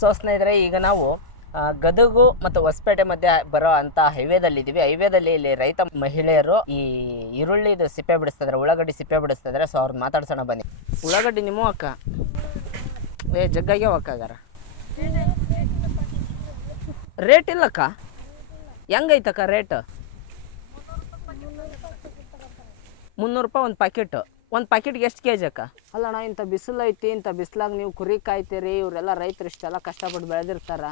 So ಸ್ನೇಹಿತರೆ, ಈಗ ನಾವು ಗದಗು ಮತ್ತು ಹೊಸಪೇಟೆ ಮಧ್ಯೆ ಬರೋ ಅಂತ ಹೈವೇದಲ್ಲಿದ್ದೀವಿ. ಹೈವೇದಲ್ಲಿ ಇಲ್ಲಿ ರೈತ ಮಹಿಳೆಯರು ಈ ಈರುಳ್ಳಿದು ಸಿಪ್ಪೆ ಬಿಡಿಸ್ತಿದ್ದಾರೆ, ಉಳ್ಳಾಗಡ್ಡಿ ಸಿಪ್ಪೆ ಬಿಡಿಸ್ತಿದ್ದಾರೆ. ಸೊ ಅವ್ರನ್ನ ಮಾತಾಡ್ಸೋಣ ಬನ್ನಿ. ಉಳ್ಳಾಗಡ್ಡಿ ನಿಮ್ಮ ಅಕ್ಕ ಜಗ್ಗಾಗೆ ಅಕ್ಕಾಗಾರ ರೇಟ್ ಇಲ್ಲಕ್ಕ? ಹೆಂಗೈತಕ್ಕ ರೇಟ್? 300 ರೂಪಾಯಿ ಒಂದು ಪ್ಯಾಕೆಟ್ಗೆ ಎಷ್ಟು ಕೆ ಜಿ ಅಕ್ಕ? ಅಲ್ಲಣ್ಣ, ಇಂಥ ಬಿಸಿಲು ಐತಿ, ಇಂಥ ಬಿಸಿಲಾಗ ನೀವು ಕುರಿ ಕಾಯ್ತೀರಿ, ಇವರೆಲ್ಲ ರೈತರು ಇಷ್ಟೆಲ್ಲ ಕಷ್ಟಪಟ್ಟು ಬೆಳೆದಿರ್ತಾರ,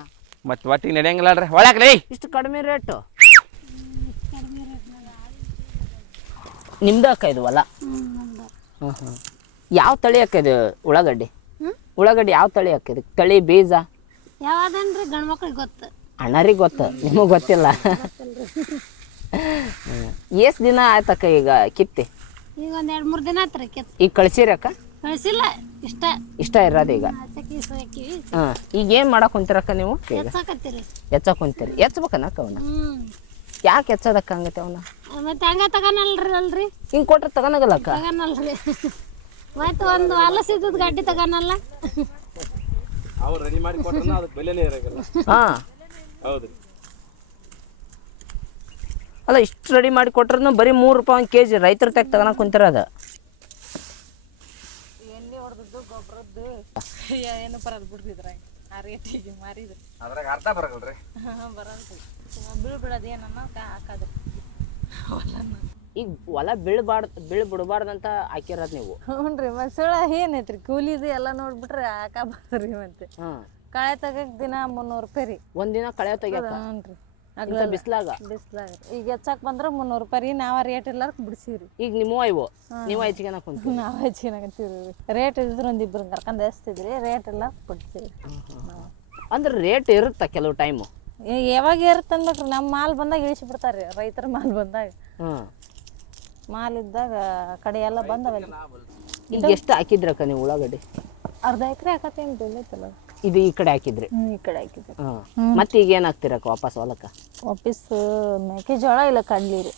ಮತ್ತೆ ಒಟ್ಟಿಗೆ ನಡೆಯಂಗಿಲ್ಲ ಅಲ್ರಿ ಒಳಗ್ರಿ. ಇಷ್ಟು ಕಡಿಮೆ ರೇಟು ನಿಮ್ದು ಅಕ್ಕ ಇದು ಹೊಲ? ಯಾವ ತಳಿ ಅಕ್ಕ ಇದು ಉಳ್ಳಾಗಡ್ಡಿ? ಯಾವ ತಳಿ ಅಕ್ಕ ಇದು? ತಳಿ ಬೀಜ ಯಾವ್ದನ್ರಿ? ಗಂಡ್ ಮಕ್ಳಿಗೆ ಗೊತ್ತು, ಅಣ್ಣರಿಗೆ ಗೊತ್ತು, ನಿಮಗೆ ಗೊತ್ತಿಲ್ಲ. ಎಷ್ಟು ದಿನ ಆಯ್ತಕ್ಕ ಈಗ ಕಿತ್ತಿ? ಈಗ ಒಂದ್ 2-3 ದಿನ ಆತ್ರಿ ಕಿತ್ತು. ಈಗ ಕಳ್ಸಿರಿ ಅಕ್ಕ? ಕಳ್ಸಿಲ್ಲ, ಇಷ್ಟ ಇರೋದು ಈಗ. ಈಗ ಏನು ಮಾಡಕ್ ಕುಂತೀರಕ್ಕ ನೀವು? ಹೆಚ್ಚಾಕತ್ತೀರಿ, ಹೆಚ್ಚಕ್ ಕುಂತೀರಿ. ಹೆಚ್ಚಬೇಕನ್ನ ಅಕ್ಕ ಅವನ್ನ? ಯಾಕೆ ಹೆಚ್ಚದಕ್ಕ ಹಂಗತ್ತೆ ಅವನ್ನ? ಮತ್ತೆ ಹಂಗ ತಗನಲ್ರಿ ಹಿಂಗೆ ಕೊಟ್ರೆ ತಗೋನಾಗಲ್ಲ ಅಕ್ಕ? ತಗನಲ್ರಿ. ಮತ್ತೆ ಒಂದು ಆಲಸಿದ್ದು ಗಡ್ಡಿ ತಗನಲ್ಲ. ಅವ್ರು ರೆಡಿ ಮಾಡಿ ಕೊಟ್ರೆ ಅದಕ್ಕೆ ಬೆಲೆನೇ ಇರಲ್ಲ. ಹಾಂ ಹೌದ್ರಿ. ಅಲ್ಲ, ಇಷ್ಟು ರೆಡಿ ಮಾಡಿ ಕೊಟ್ರೂ ಬರೀ 3 ರೂಪಾಯಿ ಒಂದು ಕೆ ಜಿ ರೈತರ ತೆಗೆ ತಗೋಣಕ್ಕೆ ಕುಂತಿರೋದು. ಎಣ್ಣೆ ಹೊಡೆದದ್ದು ಗೊಬ್ಬರದ್ದು ಏನು ಬರೋದು ಬಿಡ್ತಿದ್ರ ಆ ರೇಟಿಗೆ ಮಾರಿದ್ರು. ಅದ್ರಾಗ ಅರ್ಥ ಬರಲ್ರಿ. ಬರಲ್ರಿ, ಬೀಳ್ಬಿಡೋದು ಏನನ್ನ ಹಾಕೋದ್ರಿ ಹೊಲನ. ಈಗ ಹೊಲ ಬಿಡಬಾರ್ದಂತ ಹಾಕಿರೋದು ನೀವು? ಹ್ಞೂ ರೀ. ಮತ್ತೆ ಸುಳ ಏನೈತ್ರಿ ಕೂಲಿದು ಎಲ್ಲ ನೋಡ್ಬಿಟ್ರೆ ಹಾಕಬಾರ್ದ್ರಿ. ಮತ್ತೆ ಕಳೆ ತೆಗಕ್ ದಿನ 300 ರೂಪಾಯಿ ರೀ. ಒಂದಿನ ಕಳೆ ತೆಗಿಯಕ? ಹ್ಞೂ ರೀ. ಬಿಸ್ಲಾಗ ಈಗ ಹೆಚ್ಚಾಕ್ ಬಂದ್ರೆ 300 ರೂಪಾಯಿ ರೀ. ನಾವ ರೇಟ್ ಇಲ್ಲಾರ್ಕ ಬಿಡಿಸಿವ್ರಿ. ಈಗ ನೀವು ಹೆಚ್ಚಿಗೆ ಕುಂತೀವಿ? ನಾವು ಹೆಚ್ಚಿಗೆ ರೇಟ್ ಇದ್ರೆ ಒಂದಿಬ್ರು ಕರ್ಕೊಂಡು ಎಸ್ತಿದ್ರಿ, ರೇಟ್ ಎಲ್ಲ ಬಿಡ್ತೀವಿ. ಅಂದ್ರೆ ರೇಟ್ ಇರುತ್ತಾ ಕೆಲವು ಟೈಮು? ಯಾವಾಗ ಇರುತ್ತೆ ಅನ್ಬೇಕ್ರಿ, ನಮ್ಮ ಮಾಲ್ ಬಂದಾಗ ಇಳಿಸಿ ಬಿಡ್ತಾರ್ರಿ. ರೈತರ ಮಾಲ್ ಬಂದಾಗ, ಮಾಲ್ ಇದ್ದಾಗ ಕಡೆ ಎಲ್ಲ ಬಂದವಲ್ಲ. ಈಗ ಎಷ್ಟು ಹಾಕಿದ್ರಕ್ಕ ನೀವು ಉಳ್ಳಾಗಡ್ಡಿ? ಅರ್ಧ ಎಕರೆ ಹಾಕತ್ತೇನು ಬೆಳೀತಲ್ಲ. ಇದು ಈ ಕಡೆ ಹಾಕಿದ್ರಿ? ಈ ಕಡೆ ಹಾಕಿದ್ರಿ. ಮತ್ತೆ ಈಗ ಏನು ಹಾಕ್ತಿರಕ್ಕ ವಾಪಸ್ ಹೊಲಕ್ಕ? ವಾಪಸ್ ಮೆಕ್ಕೆಜೋಳ ಇಲ್ಲ ಕಡ್ಲಿ ರೀ.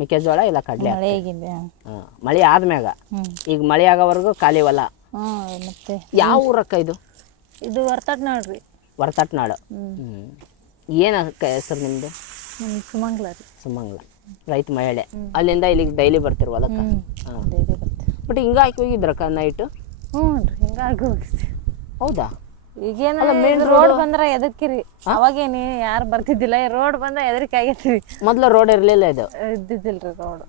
ಮೆಕ್ಕೆಜೋಳ ಇಲ್ಲ ಕಡ್ಲೆ? ಮಳೆ ಹೇಗಿದೆ? ಮಳೆ ಆದ್ಮ್ಯಾಗ. ಈಗ ಮಳೆ ಆಗೋವರೆಗೂ ಖಾಲಿ ಹೊಲ. ಮತ್ತೆ ಯಾವ ಊರಕ್ಕ ಇದು? ಇದು ವರ್ತಟ್ನಾಳ್ ರೀ. ವರ್ತಟ್ನಾಳು. ಏನು ಹೆಸರು ನಿಮ್ದು? ನಮ್ಮ ಸುಮಂಗ್ಲ ರೀ. ಸುಮಂಗ್ಲ. ರೈತ ಮಹಿಳೆ. ಅಲ್ಲಿಂದ ಇಲ್ಲಿಗೆ ಡೈಲಿ ಬರ್ತೀರಿ ಹೊಲಕ್ಕ? ಡೈಲಿ ಬರ್ತೀವಿ. ಬಟ್ ಹಿಂಗ ಹಾಕಿ ಹೋಗಿದ್ರಕ್ಕ ನೈಟು? ಹ್ಞೂ ರೀ, ಹಿಂಗಾಗಿ ಹೋಗಿದ್ವಿ. ಹೌದಾ? ಈಗೇನ ರೋಡ್ ಬಂದ್ರ ಎದಕ್ಕಿರಿ? ಅವಾಗೇನಿ ಯಾರು ಬರ್ತಿದ್ದಿಲ್ಲ. ರೋಡ್ ಬಂದ ಎದರಿಕೆ ಆಗೈತಿ. ಮೊದ್ಲು ರೋಡ್ ಇರ್ಲಿಲ್ಲ? ಇದು ಇದ್ದಿದ್ದಿಲ್ರಿ ರೋಡ್.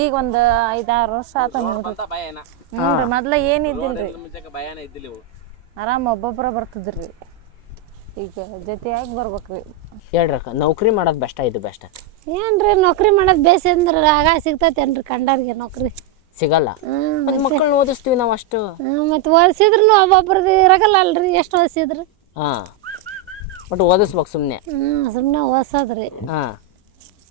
ಈಗ ಒಂದು 5-6 ವರ್ಷ ಆತ ನೋಡ್ರಿ. ಮೊದ್ಲ ಏನಿದ್ದಿಲ್ರಿ, ಆರಾಮ್ ಒಬ್ಬೊಬ್ಬರ ಬರ್ತಿದ್ರಿ. ಈಗ ಜೊತೆಯಾಗಿ ಬರ್ಬೇಕ್ರಿ. ಹೇಳ್ರಕ್ಕ, ನೌಕರಿ ಮಾಡೋದು ಬೆಸ್ಟ್ ಇದು ಬೆಸ್ಟ್? ಏನ್ರಿ ನೌಕರಿ ಮಾಡೋದು ಬೇಸ್ ಅಂದ್ರೆ ಆಗ ಸಿಗ್ತೈತೇನ್ರಿ ಕಂಡವ್ರಿಗೆ ನೌಕರಿ? ಸಿಗಲ್ಲ. ಮಕ್ಕಳನ್ನ ಓದಿಸ್ತೀವಿ ನಾವು ಅಷ್ಟು. ಮತ್ತೆ ಓದಿಸಿದ್ರು ಒಬ್ಬೊಬ್ರದ್ದು ಇರಗಲ್ಲ ಅಲ್ರಿ, ಎಷ್ಟು ಓದಿಸಿದ್ರು. ಬಟ್ ಓದಿಸ್ಬೇಕು ಸುಮ್ಮನೆ. ಸುಮ್ಮನೆ ಓದಿಸೋದ್ರಿ.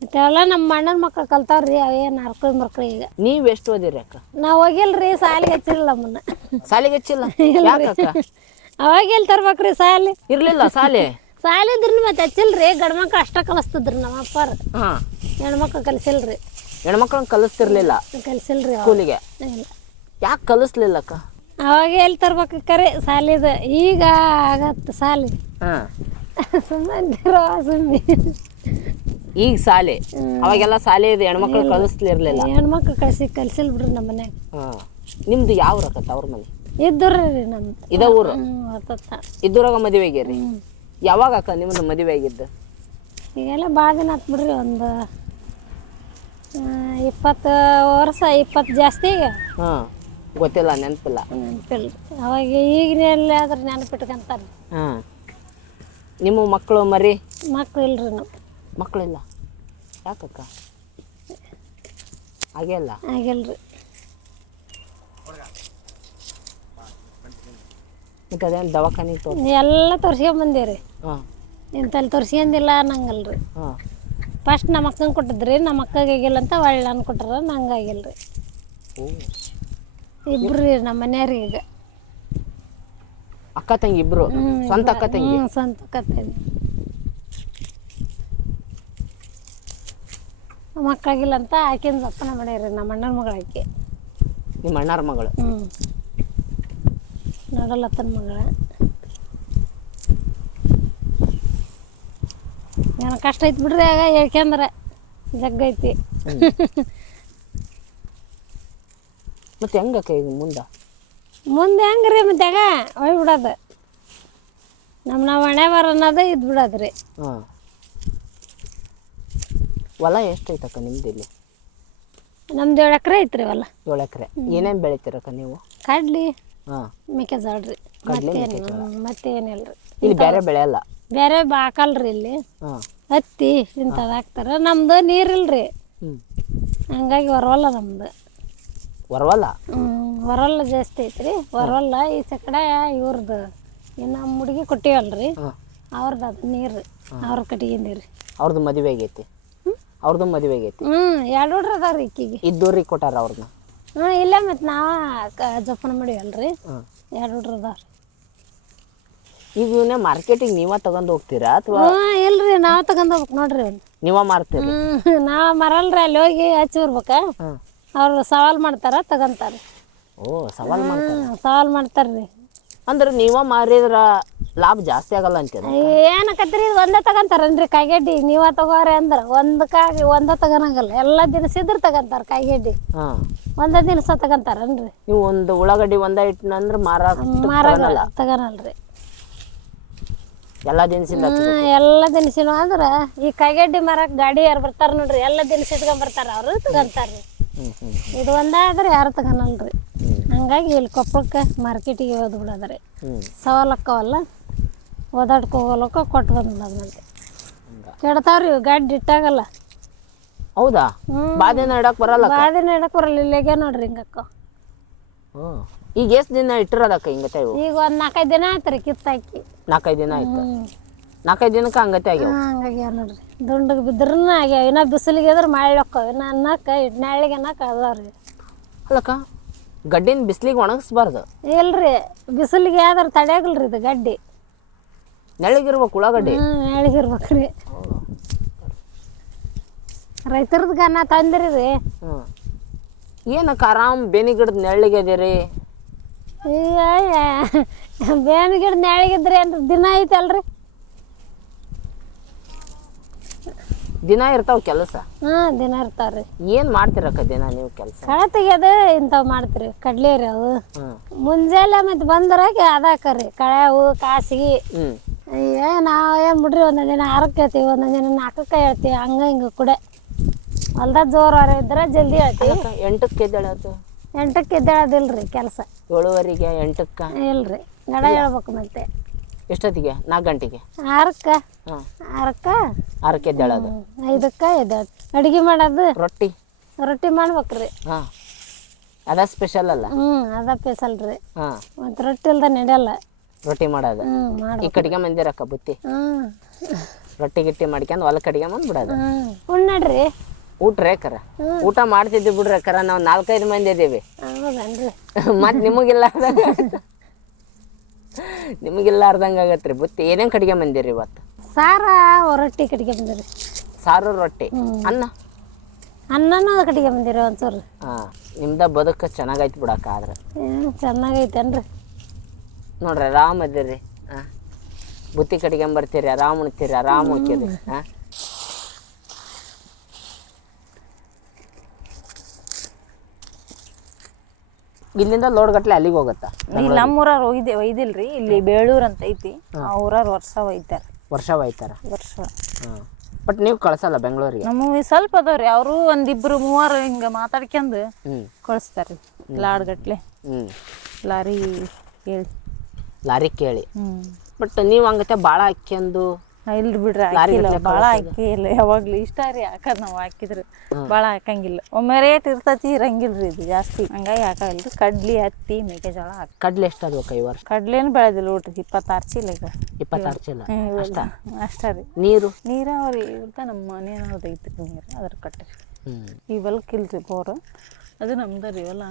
ಮತ್ತೆ ಎಲ್ಲ ನಮ್ಮ ಅಣ್ಣನ ಮಕ್ಳು ಕಲ್ತಾವ್ರಿ, ಅವೇನು ಮರ್ಕಳಿ. ಈಗ ನೀವ್ ಎಷ್ಟು ಓದಿರಿ ಅಕ್ಕ? ನಾವು ಹೋಗಿಲ್ರಿ, ಸಾಲಿಗೆ ಹಚ್ಚಿಲ್ಲ ನಮ್ಮನ್ನ. ಸಾಲಿಗೆ ಹಚ್ಚಿಲ್ಲ? ಅವಾಗ ಎಲ್ಲಿ ತರ್ಬೇಕ್ರಿ ಸಾಲಿ? ಇರ್ಲಿಲ್ಲ ಸಾಲಿ? ಸಾಲಿದ್ರಿ ಮತ್ತೆ ಹಚ್ಚಿಲ್ರಿ. ಗಂಡ್ ಮಕ್ಳು ಅಷ್ಟ ಕಲಿಸ್ತಿದ್ರಿ ನಮ್ಮ ಅಪ್ಪಾರ. ಹೆಣ್ಮಕ್ಳು ಕಲಿಸಿಲ್ರಿ. ಹೆಣ್ಮಕ್ಳನ್ನ ಕಲಿಸ್ತಿರ್ಲಿಲ್ಲ ಕಲಿಸಿಲ್ರಿ ಸ್ಕೂಲಿಗೆ? ಯಾಕೆ ಕಲಿಸ್ಲಿಲ್ಲ ಅಕ್ಕ? ಅವಾಗ ಎಲ್ಲಿ ತರ್ಬೇಕು ಕರೆ ಸಾಲಿದ? ಈಗ ಆಗತ್ತ ಸಾಲಿ. ಸುಮ್ಮನೆ ಈಗ ಸಾಲಿ? ಅವಾಗೆಲ್ಲ ಸಾಲಿ ಇದೆ, ಹೆಣ್ಮಕ್ಳು ಕಲಿಸ್ಲಿರ್ಲಿಲ್ಲ? ಹೆಣ್ಮಕ್ಳು ಕಲಿಸಿಲ್ ಬಿಡ್ರಿ ನಮ್ಮ ಮನ್ಯಾಗ. ನಿಮ್ದು ಯಾವ ರಕತ್ತ ಅವ್ರ ಮನೆ? ಇದ್ದೂರ್ರಿ ನಮ್ದು. ಇದ ಊರು? ಇದ್ದೂರಾಗ ಮದುವೆ ಆಗ್ಯಾರಿ? ಯಾವಾಗ ಅಕ್ಕ ನಿಮ್ದು ಮದುವೆ ಆಗಿದ್ದು? ಈಗೆಲ್ಲ ಭಾಳ ದಿನ ಆತ್ ಬಿಡ್ರಿ, ಒಂದು 20 ವರ್ಷ, 20 ಜಾಸ್ತಿ. ಈಗ ಗೊತ್ತಿಲ್ಲ, ನೆನಪಿಲ್ಲ. ನೆನಪಿಲ್ಲ. ಅವಾಗ ಈಗಿನ ಎಲ್ಲಿ ಆದ್ರೆ ನೆನಪಿಟ್ಕೊಂತಾರೆ. ನಿಮ್ಮ ಮಕ್ಕಳು ಮರಿ? ಮಕ್ಳು ಇಲ್ರಿ. ನಾವು ಮಕ್ಕಳಿಲ್ಲ? ಯಾಕಕ್ಕ? ಆಗಿಲ್ಲ? ಆಗಿಲ್ರಿ. ಮತ್ತೆ ಅದೇನು ದವಾಖಾನೆ ಎಲ್ಲ ತೋರ್ಸ್ಕೊಂಡ್ ಬಂದೇವ್ರಿ. ಇಂತಲ್ಲಿ ತೋರ್ಸ್ಕೊಂಡಿಲ್ಲ ನಂಗಲ್ರಿ. ಫಸ್ಟ್ ನಮ್ಮ ಅಕ್ಕಂಗೆ ಕೊಟ್ಟಿದ್ರಿ, ನಮ್ಮ ಅಕ್ಕಗೆ ಆಗಿಲ್ಲ ಅಂತ ಒಳ್ಳೆ ನಾನು ಕೊಟ್ಟಾರ, ನಂಗೆ ಆಗಿಲ್ರಿ. ಇಬ್ರು ನಮ್ಮ ಮನೆಯವ್ರಿಗೆ. ಈಗ ಅಕ್ಕ ತಂಗಿ ಇಬ್ರು? ಸ್ವಂತ ಅಕ್ಕ ತಂಗಿ? ಸ್ವಂತ ಅಕ್ಕ ತಂಗಿ. ಮಕ್ಕಳಾಗಿಲ್ಲ ಅಂತ ಆಕಿನ ಜಪ್ಪನ ಮಾಡ್ಯಾರಿ. ನಮ್ಮ ಅಣ್ಣನ ಮಗಳು ಆಕೆ. ನಿಮ್ಮ ಅಣ್ಣಾರ ಮಗಳು? ನಡಲತ್ತನ ಮಗಳ. ಏನೋ ಕಷ್ಟ ಐತಿ ಬಿಡ್ರಿ ಆಗ ಹೇಳ್ಕೊಂಡ್ರೆ ಜಗ್ಗೈತಿ. ಮತ್ತೆ ಹೆಂಗಕ್ಕ ಈಗ ಮುಂದೆ ಹೆಂಗ್ರಿ ಮತ್ತೆ ಆಗ ಹೋಗ್ಬಿಡೋದು. ನಾವು ಹಣೆ ಬರ ಅನ್ನೋದೇ ಇದ್ದು ಬಿಡೋದ್ರಿ. ಹಾಂ, ಹೊಲ ಎಷ್ಟೈತಕ್ಕ ನಿಮ್ದು ಇಲ್ಲಿ? ನಮ್ದು 7 ಎಕರೆ ಐತ್ರಿ ಹೊಲ. 7 ಎಕರೆ. ಏನೇನು ಬೆಳಿತೀರಕ್ಕ ನೀವು? ಕಡ್ಲಿ, ಹಾಂ, ಮೆಕ್ಕೆಜೋಳ ರೀ. ಮತ್ತೇನಿಲ್ರಿ. ಇಲ್ಲಿ ಬೇರೆ ಬೆಳೆಯಲ್ಲ? ಬೇರೆ ಹಾಕಲ್ರಿ ಇಲ್ಲಿ. ಹಾಂ, ಹತ್ತಿ ಇಂಥದ್ದು ಹಾಕ್ತಾರ. ನಮ್ದು ನೀರಿಲ್ರಿ, ಹಂಗಾಗಿ ಹೊರವಲ್ಲ ನಮ್ದು. ಹೊರವಲ್ಲ? ಹೊರವಲ್ಲ ಜಾಸ್ತಿ ಐತ್ರಿ. ಹೊರವಲ್ಲ ಈ ಕಡೆ ಇವ್ರದ್ದು ನಮ್ಮ ಹುಡುಗಿ ಕೊಟ್ಟಿವಲ್ರಿ, ಅವ್ರದ್ದು ಅದು ನೀರು ಅವ್ರ ಕಟ್ಟಿಗಿಂದಿರಿ. ಅವ್ರದ್ದು ಮದುವೆ ಆಗೈತಿ? ಅವ್ರದ್ದು ಮದುವೆ ಆಗೈತಿ. 2 ಹುಡ್ರು ಅದಾವ್ರಿ ಈಕಿಗೆ. ಇದ್ದೂರಿಗೆ ಕೊಟ್ಟಾರ ಅವ್ರನ್ನ? ಇಲ್ಲ ಮತ್ತು ನಾವು ಜೋಪಾನ ಮಾಡಿವಲ್ರಿ, 2 ಹುಡ್ರು ಅದಾವ್ರಿ. ಈಗ ಇವನ್ನ ಮಾರ್ಕೆಟಿಗೆ ನೀವ ತಗೊಂಡು ಹೋಗ್ತೀರಾ ಅಥವಾ? ಇಲ್ರಿ, ನಾವು ತಗೊಂಡ್ ಹೋಗ್ಬೇಕು ನೋಡ್ರಿ. ನೀವ ಮಾರ್ತೀರಿ? ನಾವು ಮರಲ್ರಿ, ಅಲ್ಲಿ ಹೋಗಿ ಹಚ್ಚಿ ಬರ್ಬೇಕ. ಅವ್ರು ಸವಾಲ್ ಮಾಡ್ತಾರ, ತಗೊಂತಾರ. ಓ, ಸವಾಲ್ ಮಾಡ್ತಾರ? ಸವಾಲ್ ಮಾಡ್ತಾರ್ರಿ. ಅಂದ್ರೆ ನೀವ ಮಾರಿದ್ರ ಲಾಭ ಜಾಸ್ತಿ ಆಗಲ್ಲ ಅಂತೀರ? ಏನಕತ್ರಿ, ಒಂದೇ ತಗೊಂತಾರನ್ರಿ ಕಾಯಿಗಡ್ಡಿ. ನೀವ ತಗೋರಿ ಅಂದ್ರ ಒಂದ ತಗೋನಂಗಲ್ಲ, ಎಲ್ಲ ದಿನಸಿದ್ರ ತಗೊಂತಾರ ಕಾಯಿಗಡ್ಡಿ. ಒಂದ ದಿನಸ ತಗೊಂತಾರನ್ರಿ. ನೀವು ಒಂದು ಉಳ್ಳಾಗಡ್ಡಿ ಒಂದ ಇಟ್ಟನಂದ್ರ ಮಾರಾಟ ತಗೋನಲ್ರಿ. ಎಲ್ಲ ದಿನಸಿಂದ? ಎಲ್ಲ ದಿನಸಿನ ಅಂದ್ರ ಈ ಕಾಯಿಗಡ್ಡಿ ಮಾರಕ್ ಗಾಡಿ ಯಾರು ಬರ್ತಾರ ನೋಡ್ರಿ, ಎಲ್ಲ ದಿನಸಿ ಇಟ್ಕೊಂಡ್ ಬರ್ತಾರ, ಅವ್ರು ತಗೊಂತಾರ್ರಿ. ಇದು ಒಂದಾದ್ರೆ ಯಾರು ತಗೋನಲ್ರಿ. ಹಂಗಾಗಿ ಇಲ್ಲಿ ಕೊಪ್ಪಳಕ್ಕೆ ಮಾರ್ಕೆಟಿಗೆ ಹೋದ್ ಬಿಡೋದ್ರಿ. ಸವಾಲಕ್ಕವಲ್ಲ, ಓದಾಡ್ಕೊ ಹೋಗ್ಲಕ್ಕ ಕೊಟ್ಟು ಬಂದ್ಬಿಡೋದಂತೆ. ಕೆಡ್ತಾವ್ರಿ ಗಾಡಿ ಇಟ್ಟಾಗಲ್ಲ. ಹೌದಾ? ಬಾದಿನ ಇಡಕ್ ಬರಲ್ಲ? ಬಾದಿನ ಇಡಕ್ ಬರಲ್ಲ, ಇಲ್ಲಿಗೆ ನೋಡ್ರಿ ಹಿಂಗಕ್ಕ. ಈಗ ಎಷ್ಟು ದಿನ ಇಟ್ಟಿರೋದಕ್ಕ ಹಿಂಗತೆ? ಈಗ ಒಂದ್ 4-5 ದಿನ ಆಯ್ತ್ರಿ ಕಿತ್ತಾಕಿ. 4-5 ದಿನ ಆಯ್ತು. 4-5 ದಿನಕ್ಕೆ ಹಂಗತೆ ಆಗ್ಯಾವ? ಹಂಗಾಗ್ಯಾವ ನೋಡ್ರಿ. ದುಂಡಗ್ ಬಿದ್ರನ ಆಗ್ಯಾವ. ಇನ್ನ ಬಿಸಿಲಿಗೆ ಅದ್ರ ಮಾಡಿ ಹೋಕ್ಕವ. ಇನ್ನ ಅನ್ನಕ್ಕ ನಾಳಿಗೆ ಅನ್ನಕ್ಕ ಅದಾವ್ರಿ. ಅಲ್ಲಕ್ಕ, ಗಡ್ಡಿನ ಬಿಸಿಲಿಗೆ ಒಣಗಿಸ್ಬಾರ್ದು? ಇಲ್ರಿ, ಬಿಸಿಲಿಗೆ ಯಾವ್ದಾರು ತಡೆಯಾಗಲ್ರಿ ಇದು ಗಡ್ಡಿ. ನೆಳಗಿರ್ಬೇಕು ಉಳ್ಳಾಗಡ್ಡಿ? ನೆಳಗಿರ್ಬೇಕ್ರಿ. ರೈತರದ ಗನ್ನ ತಂದ್ರಿ ರೀ. ಏನಕ್ಕ ಆರಾಮ್ ಬೇನಿ ಗಿಡದ ನೆಳ್ಳಿಗೆ ಅದೀರಿ? ಬೇವಿನ ಗಿಡ ನೆಳಗಿದ್ರಿ ಏನ್ರಿ? ದಿನ ಐತಲ್ರಿ. ದಿನ ಇರ್ತಾವ ಕೆಲಸ? ದಿನ ಇರ್ತಾವ್ರಿ. ಏನ್ ಮಾಡ್ತೀರಕ್ಕ ದಿನ ನೀವು ಕೆಲಸ? ಕಳೆ ತೆಗಿಯೋದು ಇಂಥವು ಮಾಡ್ತೀರಿ. ಕಡ್ಲಿ ರೀ ಅವು ಮುಂಜಾನೆ ಮತ್ತೆ ಬಂದ್ರ ಅದಾಕರಿ ಕಳೆ ಅವು ಕಾಸಿಗೆ. ನಾವ್ ಏನ್ ಬಿಡ್ರಿ, ಒಂದೊಂದ್ ದಿನ 6ಕ್ಕೆ ಹೇಳ್ತೀವಿ, ಒಂದೊಂದ್ ದಿನ 4ಕ್ಕೆ ಹೇಳ್ತೀವಿ. ಹಂಗ ಹಿಂಗ ಕೂಡ ಹೊಲ್ದಾಗ ಜೋರ್ ಇದ್ರೆ ಜಲ್ದಿ ಹೇಳ್ತೀವಿ. 8ಕ್ಕೆ ಎದ್ದೇಳೋದು? 8ಕ್ಕೆ ಎದ್ದೇಳೋದಿಲ್ರಿ ಕೆಲಸ. 7:30ಗೆ 8ಕ್ಕೆ? ಇಲ್ರಿ, ಗಡ ಹೇಳ್ಬೇಕು ಮತ್ತೆ. ಎಷ್ಟೊತ್ತಿಗೆ? 4 ಗಂಟೆಗೆ? 6ಕ್ಕೆ. 6ಕ್ಕೆ ಎದ್ದೇಳೋದು? 5ಕ್ಕೆ ಎದ್ದೇಳ. ಅಡಿಗೆ ಮಾಡೋದು ರೊಟ್ಟಿ ಮಾಡ್ಬೇಕ್ರಿ. ಅದ ಸ್ಪೆಷಲ್ ಅಲ್ಲ? ಅದ ಸ್ಪೆಷಲ್ ರೀ. ಮತ್ತೆ ರೊಟ್ಟಿ ಇಲ್ದ ನಡೆಯಲ್ಲ. ರೊಟ್ಟಿ ಮಾಡೋದು ಈ ಕಡೆಗೆ ಮಂದಿರಕ್ಕ ಬುತ್ತಿ ರೊಟ್ಟಿ ಗಿಟ್ಟಿ ಮಾಡ್ಕೊಂಡು ಹೊಲ ಕಡೆಗೆ ಬಂದು ಬಿಡೋದು. ಉಣ್ಣಡ್ರಿ. ಊಟ ರೇಕರ ಊಟ ಮಾಡ್ತಿದ್ವಿ ಬಿಡ್ರಿ ಅಕ್ಕರ, ನಾವು 4-5 ಮಂದಿ ಇದೀವಿ. ಮತ್ ನಿಮಗಿಲ್ಲಾರ್ದಂಗ ಆಗತ್ರಿ ಬುತ್ತಿ. ಏನೇನ್ ಕಡೆಗೆ ಬಂದಿರಿ ಇವತ್ತು? ಸಾರ ರೊಟ್ಟಿ ಕಡೆಗೆ ಬಂದಿರಿ. ಸಾರು ರೊಟ್ಟಿ ಅನ್ನನೂ ಕಡೆಗೆ ಬಂದಿರಿ ಒಂಚೂರು. ನಿಮ್ದ ಬದುಕ ಚೆನ್ನಾಗೈತಿ ಬಿಡಕ್ಕ. ಆದ್ರೆ ಚೆನ್ನಾಗೈತೇನ್ರಿ ನೋಡ್ರಿ, ಆರಾಮ್ ಅದಿರಿ. ಬುತ್ತಿ ಕಡೆಗೆ ಬರ್ತೀರಿ, ಆರಾಮ್ ಉಣ್ತೀರಿ, ಆರಾಮ್ ಹೋಗ್ತೀರಿ. ಇಲ್ಲಿಂದ ಲೋಡ್ ಗಟ್ಲೆ ಅಲ್ಲಿಗೆ ಹೋಗತ್ತಾ? ಇಲ್ಲಿ ನಮ್ಮೂರಾರು ಒಯ್ದಿಲ್ರಿ, ಇಲ್ಲಿ ಬೇಳೂರ್ ಅಂತ ಐತಿ, ಅವ್ರಾರು ವರ್ಷ ಒಯ್ತಾರ. ವರ್ಷ. ಬಟ್ ನೀವು ಕಳ್ಸಲ್ಲ ಬೆಂಗಳೂರಿಗೆ? ನಮಗೆ ಸ್ವಲ್ಪ ಅದಾವ್ರಿ, ಅವರು 1-2-3 ಹಿಂಗ ಮಾತಾಡ್ಕೊಂಡು ಕಳಿಸ್ತಾರ್ರಿ. ಲಾಡ್ ಗಟ್ಲೆ ಲಾರಿ ಕೇಳಿ. ಬಟ್ ನೀವು ಹಂಗತೆ ಭಾಳ ಹಾಕ್ಯಂದು? ಇಲ್ರಿ ಬಿಡ್ರಿ, ಭಾಳ ಹಾಕಿಲ್ಲ. ಯಾವಾಗ್ಲೂ ಇಷ್ಟ ರೀ ಹಾಕದ್. ನಾವು ಹಾಕಿದ್ರೆ ಭಾಳ ಹಾಕಂಗಿಲ್ಲ. ಒಮ್ಮೆ ರೇಟ್ ಇರ್ತತಿ, ಇರಂಗಿಲ್ರಿ ಇದು ಜಾಸ್ತಿ, ಹಂಗಾಗಿ ಹಾಕಂಗಿಲ್ರಿ. ಕಡ್ಲಿ, ಹತ್ತಿ, ಮೆಕ್ಕೆಜೋಳ ಹಾಕಿ. ಕಡ್ಲಿ ಎಷ್ಟು ಅದ್ಬೇಕ ಈ ವರ್ಷ? ಕಡ್ಲೇನು ಬೆಳೆದಿಲ್ಲ ಊಟ. 26 ಚೀಲ ಈಗ. 26 ಚೀಲ ಅಷ್ಟ ರೀ. ನೀರಾವರಿ ಇರ್ತ ನಮ್ಮ ಮನೆ ಐತ್ರಿ ನೀರು, ಅದ್ರ ಕಟ್ಟಿ. ಈ ಹೊಲಕ್ಕಿಲ್ರಿ ಬೋರ್, ಅದು ನಮ್ದು ರೀ ಹೊಲ.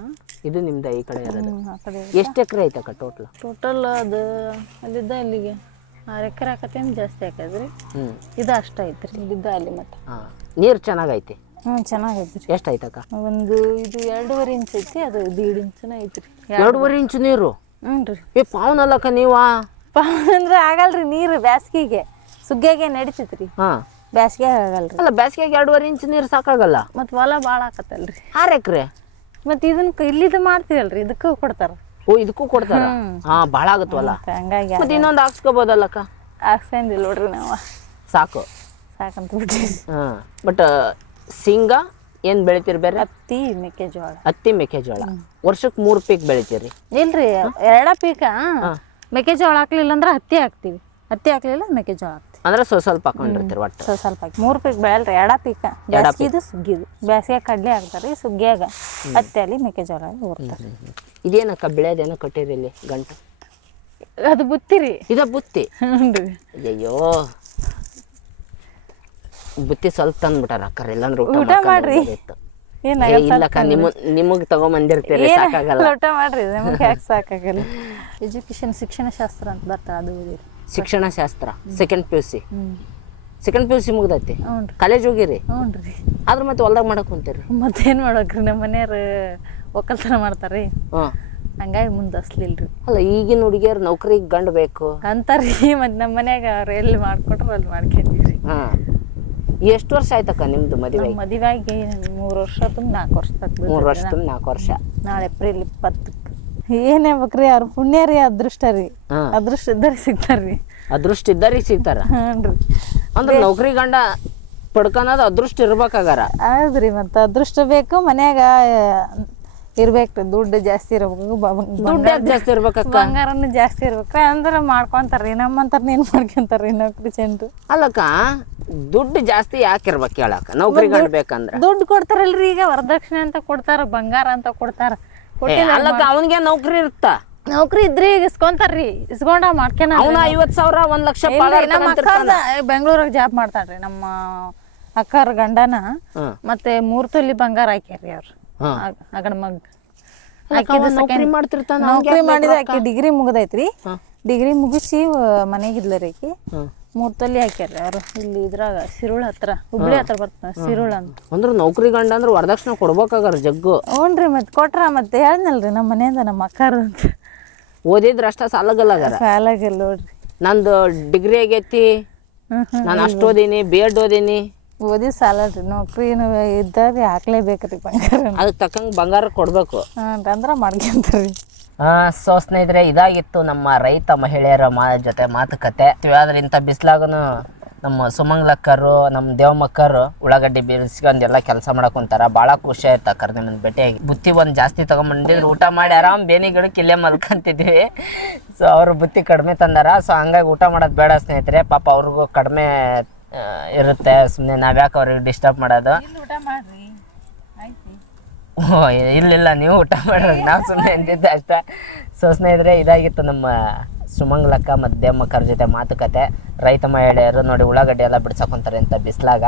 ಇದು ನಿಮ್ದ ಈ ಕಡೆ ಇರೋದು? ಆ ಕಡೆ. ಎಷ್ಟು ಎಕರೆ ಐತಕ್ಕ ಟೋಟಲ್ ಅದು ಅಲ್ಲಿದ್ದ ಅಲ್ಲಿಗೆ 6 ಎಕರೆ ಹಾಕತ್ತೇನು ಜಾಸ್ತಿ ಹಾಕದ್ರಿ. ಇದು ಅಷ್ಟ ಐತ್ರಿ ಇಲ್ಲಿದ್ದ ಅಲ್ಲಿ. ಮತ್ತೆ ನೀರು ಚೆನ್ನಾಗೈತಿ? ಚೆನ್ನಾಗೈತ್ರಿ. ಎಷ್ಟು ಐತಕ್ಕ? ಇದು 2.5 ಇಂಚ್ ಐತಿ, ಅದು 1.5 ಇಂಚನ ಐತ್ರಿ. 2.5 ಇಂಚು ನೀರು? ರೀ. ಪಾವನಲ್ಲಕ್ಕ ನೀವ? ಅಂದ್ರೆ ಆಗಲ್ರಿ ನೀರು ಬ್ಯಾಸ್ಗಿಗೆ, ಸುಗ್ಗಿಯಾಗೆ ನಡಿತೈತ್ರಿ. ಬ್ಯಾಸ್ಗೆ ಆಗಲ್ರಿ. ಅಲ್ಲ ಬೇಸಿಗೆಗೆ 2.5 ಇಂಚ್ ನೀರು ಸಾಕಾಗಲ್ಲ. ಮತ್ತು ಹೊಲ ಭಾಳ ಆಕತ್ತಲ್ರಿ. 6 ಎಕರೆ. ಮತ್ತು ಇದನ್ನ ಇಲ್ಲಿದು ಮಾಡ್ತೀವಲ್ರಿ, ಇದಕ್ಕೂ ಕೊಡ್ತಾರ. ಓ ಇದಕ್ಕೂ ಕೊಡ್ತಾರ. ಹಾ ಭಾಳ ಆಗುತ್ತವಲ್ಲ. ಹಂಗಾಗಿ ಮತ್ತೆ ಇನ್ನೊಂದು ಹಾಕ್ಸ್ಕೋಬೋದಲ್ಲಕ್ಕ. ಹಾಕ್ಸಂದಿಲ್ಲ ನೋಡ್ರಿ ನಾವು. ಸಾಕು ಸಾಕಂತ ಬಿಟ್ರಿ. ಹಾಂ. ಬಟ್ ಶೇಂಗಾ ಏನು ಬೆಳಿತೀರಿ ಬೇರೆ? ಹತ್ತಿ ಮೆಕ್ಕೆಜೋಳ. ಹತ್ತಿ ಮೆಕ್ಕೆಜೋಳ ವರ್ಷಕ್ಕೆ 3 ಪೀಕ್ ಬೆಳಿತೀರಿ? ಇಲ್ರಿ, 2 ಪೀಕ. ಮೆಕ್ಕೆಜೋಳ ಹಾಕ್ಲಿಲ್ಲ ಅಂದ್ರೆ ಹತ್ತಿ ಹಾಕ್ತಿವಿ, ಹತ್ತಿ ಹಾಕ್ಲಿಲ್ಲ ಮೆಕ್ಕೆಜೋಳ ಹಾಕ್ತಿವಿ. ಅಂದ್ರೆ ಸ್ವಲ್ಪ ಹಾಕೊಂಡಿರ್ತೀರಿ ಒಟ್ಟು? ಸ್ವಲ್ಪ 3 ಪೀಕ್ ಬೆಳೆಯಲ್ರಿ, 2 ಪೀಕ. ಬ್ಯಾಸ್ಗಿದು ಸುಗ್ಗಿದು. ಬ್ಯಾಸಿಗೆ ಕಡ್ಲೆ ಹಾಕ್ತಾರೆ, ಸುಗ್ಗಿಯಾಗ ಹತ್ತಿ ಅಲ್ಲಿ ಮೆಕ್ಕೆಜೋಳ ಊರ್ತಾರೆ. ಇದೇನಕ್ಕ ಬೆಳೆಯೋದೇನೋ ಕಟ್ಟಿರಿ ಇಲ್ಲಿ ಗಂಟು? ಅದು ಬುತ್ತಿರಿ. ಇದ ಬುತ್ತಿ? ಹ್ಞೂ. ಅಯ್ಯೋ ಬುತ್ತಿ ಸ್ವಲ್ಪ ತಂದ್ಬಿಟ್ಟಾರ ಅಕ್ಕರ, ಇಲ್ಲಾಂದ್ರೆ ಊಟ ಮಾಡ್ರಿ. ಇಲ್ಲಕ್ಕ ನಿಮಗ್ ತಗೊಂಬಂದಿರ್ತೀರಿ, ಸಾಕಾಗಲ್ಲ. ಊಟ ಮಾಡ್ರಿ, ನಮಗೆ ಯಾಕೆ ಸಾಕಾಗಲ್ಲ. ಎಜುಕೇಶನ್ ಶಿಕ್ಷಣ ಶಾಸ್ತ್ರ ಅಂತ ಬರ್ತಾರೆ, ಅದು ಓದಿರಿ. ಶಿಕ್ಷಣ ಶಾಸ್ತ್ರ ಸೆಕೆಂಡ್ PUC. Second PUC ಮುಗ್ದೈತಿ. ಹ್ಞೂ ರೀ. ಕಾಲೇಜ್ ಹೋಗಿರಿ? ಹ್ಞೂ ರೀ. ಆದ್ರೆ ಮತ್ತೆ ಹೊಲ್ದಾಗ ಮಾಡಕ್ ಕುಂತೀರಿ? ಮತ್ತೇನು ಮಾಡೋಕ್ರಿ, ನಮ್ಮ ಮನೆಯವ್ರು ಒಕ್ಕಲ್ತನ ಮಾಡ್ತಾರ್ರಿ. ಹಾಂ. ಹಂಗಾಗಿ ಮುಂದೆ ಹಸ್ಲಿಲ್ರಿ. ಅಲ್ಲ ಈಗಿನ ಹುಡುಗಿಯರು ನೌಕರಿಗೆ ಗಂಡು ಬೇಕು ಅಂತಾರ್ರಿ. ಮತ್ತು ನಮ್ಮ ಮನ್ಯಾಗ ಅವ್ರು ಎಲ್ಲಿ ಮಾಡ್ಕೊಟ್ರು ಅಲ್ಲಿ ಮಾಡ್ಕೊಂಡಿವ್ರಿ. ಹಾಂ. ಎಷ್ಟು ವರ್ಷ ಆಯ್ತಕ್ಕ ನಿಮ್ದು ಮದುವೆ? ನಮ್ಮ ಮದುವೆಯಾಗಿ 3 ವರ್ಷ ತುಂಬ 4 ವರ್ಷ ತಕ್ಕ. 3 ವರ್ಷ ತುಂಬ 4 ವರ್ಷ. ನಾಳೆ ಏಪ್ರಿಲ್ 20ಕ್ಕೆ. ಏನ್ ಹೇಳ್ಬೇಕ್ರಿ, ಅವ್ರ ಪುಣ್ಯ ರೀ, ಅದೃಷ್ಟ ರೀ. ಅದೃಷ್ಟ ಇದ್ದಾರೆ ಸಿಗ್ತಾರ್ರಿ. ಅದೃಷ್ಟ ಇದ್ದಾರಿಗೆ ಸಿಗ್ತಾರ? ಹ್ಞೂ. ಅಂದ್ರೆ ನೌಕರಿ ಗಂಡ ಪಡ್ಕೊಳೋದು ಅದೃಷ್ಟ ಇರ್ಬೇಕಾಗಾರ? ಹೌದ್ರಿ, ಮತ್ತು ಅದೃಷ್ಟ ಬೇಕು, ಮನ್ಯಾಗ ಇರ್ಬೇಕ್ರಿ, ದುಡ್ಡು ಜಾಸ್ತಿ ಇರ್ಬೇಕು. ದುಡ್ಡು ಜಾಸ್ತಿ ಇರ್ಬೇಕಕ್ಕ? ಬಂಗಾರನು ಜಾಸ್ತಿ ಇರ್ಬೇಕ್ರಿ, ಅಂದ್ರೆ ಮಾಡ್ಕೊಂತಾರ್ರಿ. ನಮ್ಮಂತಾರ ಏನ್ ಮಾಡ್ಕೊಂತಾರ್ರಿ ನೌಕರಿ ಜನರು? ಅಲ್ಲಕ್ಕ ದುಡ್ಡು ಜಾಸ್ತಿ ಯಾಕೆ ಇರ್ಬೇಕು ಹೇಳಕ್ಕ? ನೌಕರಿ ಗಂಡ ಬೇಕಂದ್ರ ದುಡ್ಡು ಕೊಡ್ತಾರಲ್ರಿ, ಈಗ ವರದಕ್ಷಿಣೆ ಅಂತ ಕೊಡ್ತಾರ, ಬಂಗಾರ ಅಂತ ಕೊಡ್ತಾರ. ಅಲ್ಲಕ್ಕ ಅವನಿಗೆ ನೌಕರಿ ಇರುತ್ತ? ನೌಕರಿ ಇದ್ರಿ ಈಗ ಇಸ್ಕೊಂತಾರ್ರಿ, ಇಸ್ಕೊಂಡ ಮಾಡ್ಕೊಂಡ. ಅವನ 50,000 1 ಲಕ್ಷ ನಮ್ಮ ಅಕ್ಕ ಬೆಂಗಳೂರಾಗ ಜಾಬ್ ಮಾಡ್ತಾರ್ರಿ. ನಮ್ಮ ಅಕ್ಕಾರ ಗಂಡನ ಮತ್ತೆ 3 ತೊಲಿ ಬಂಗಾರ ಹಾಕ್ಯಾರ್ರಿ ಅವ್ರು. ಅಗಡ ಮಗ್ ನೌಕರಿ ಮಾಡ್ತಿರ್ತಾನ. ನೌಕರಿ ಮಾಡಿದ ಆಕಿ ಡಿಗ್ರಿ ಮುಗ್ದೈತ್ರಿ. ಡಿಗ್ರಿ ಮುಗಿಸಿ ಮನೆಗಿದ್ಲರಿ ಆಕಿ. 3 ತೊಲಿ ಹಾಕ್ಯಾರ್ರಿ ಅವ್ರು. ಇಲ್ಲಿ ಇದ್ರಾಗ ಸಿರುಳ ಹತ್ರ, ಹುಬ್ಳಿ ಹತ್ರ ಬರ್ತಾನ ಸಿರುಳ ಅಂತ. ಅಂದ್ರೆ ನೌಕರಿ ಗಂಡ ಅಂದ್ರೆ ವರದಕ್ಷಿಣೆ ಕೊಡ್ಬೇಕಾಗಾರ ಜಗ್ಗು? ಹ್ಞೂನ್ರಿ, ಮತ್ತೆ ಕೊಟ್ರ. ಮತ್ತೆ ಹೇಳಿದ್ನಲ್ರಿ ನಮ್ಮ ಮನೆಯಿಂದ ನಮ್ಮ ಅಕ್ಕಾರ ಅಂತ. ಓದಿದ್ರ ಅಷ್ಟ ಸಾಲಾಗಲ್ಲ? ಸಾಲಾಗಿಲ್ಲ ನೋಡ್ರಿ. ನಂದು ಡಿಗ್ರಿ ಆಗೈತಿ, ನಾನು ಅಷ್ಟು ಓದೀನಿ, B.Ed ಓದೀನಿ. ಓದಿ ಸಾಲಲ್ರಿ, ನೌಕರಿ ಇದ್ದಾರಿ ಹಾಕ್ಲೇಬೇಕ್ರಿ ಬಂಗಾರ. ಅದಕ್ಕೆ ತಕ್ಕಂಗೆ ಬಂಗಾರ ಕೊಡ್ಬೇಕು. ಅಂದ್ರೆ ಮಾಡ್ಕೊಂತಾರ್ರಿ. ಸೊ ಸ್ನೇಹಿತರೆ, ಇದಾಗಿತ್ತು ನಮ್ಮ ರೈತ ಮಹಿಳೆಯರ ಜೊತೆ ಮಾತುಕತೆ. ಆದ್ರೆ ಇಂಥ ಬಿಸಿಲಾಗನು ನಮ್ಮ ಸುಮಂಗ್ಲಕ್ಕರು, ನಮ್ಮ ದೇವಮ್ಮಕ್ಕರು ಉಳ್ಳಾಗಡ್ಡಿ ಬೀಳ್ಸ್ಕೊಂಡು ಎಲ್ಲ ಕೆಲಸ ಮಾಡಕ್ ಕುಂತಾರ. ಭಾಳ ಖುಷಿ ಆಯ್ತು ಅಕ್ಕರ್ ನಿಮ್ಮನ್ನ ಭೇಟಿಯಾಗಿ. ಬುತ್ತಿ ಒಂದು ಜಾಸ್ತಿ ತಗೊಂಬಂದಿದ್ರು, ಊಟ ಮಾಡಿ ಆರಾಮ್ ಬೇನಿಗಳಿಗೆ ಇಲ್ಲೇ ಮಲ್ಕೊಂತಿದ್ವಿ. ಸೊ ಅವರು ಬುತ್ತಿ ಕಡಿಮೆ ತಂದಾರ. ಸೊ ಹಂಗಾಗಿ ಊಟ ಮಾಡೋದು ಬೇಡ ಸ್ನೇಹಿತರೆ, ಪಾಪ ಅವ್ರಿಗೂ ಕಡಿಮೆ ಇರುತ್ತೆ. ಸುಮ್ಮನೆ ನಾವ್ಯಾಕೆ ಅವ್ರಿಗೆ ಡಿಸ್ಟರ್ಬ್ ಮಾಡೋದು? ಊಟ ಮಾಡ್ರಿ. ಓ ಇಲ್ಲ, ನೀವು ಊಟ ಮಾಡ್ರಿ, ನಾವು ಸುಮ್ಮನೆ ಅಂತಿದ್ದೆ ಅಷ್ಟೇ. ಸೊ ಸ್ನೇಹಿತರೆ, ಇದಾಗಿತ್ತು ನಮ್ಮ ಸುಮಂಗ್ಲಕ್ಕ ಮತ್ತು ದೇವಮ್ಮಕ್ಕರ ಜೊತೆ ಮಾತುಕತೆ. ರೈತ ಮಹಿಳೆಯರು ನೋಡಿ ಉಳ್ಳಾಗಡ್ಡಿ ಎಲ್ಲ ಬಿಡ್ಸಕೊಂತಾರೆ ಅಂತ ಬಿಸಿಲಾಗ.